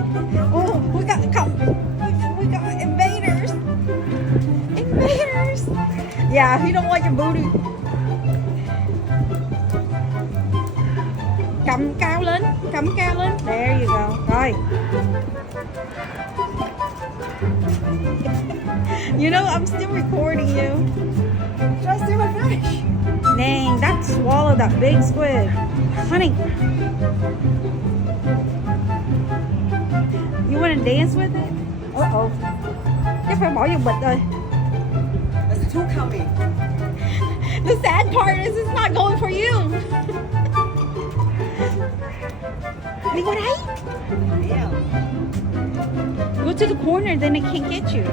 booty. Oh, we got invaders. Invaders. Yeah, you don't want your booty. Cầm cao lên, cầm cao lên. There you go. Rồi. You know, I'm still recording you. Just do my fish. Dang, that swallowed that big squid. Honey. You want to dance with it? Uh-oh. Chắc phải bỏ vô bịch rồi. There's two coming. The sad part is it's not going for you. Đi qua đấy. Yeah. Go to the corner, then it can't get you.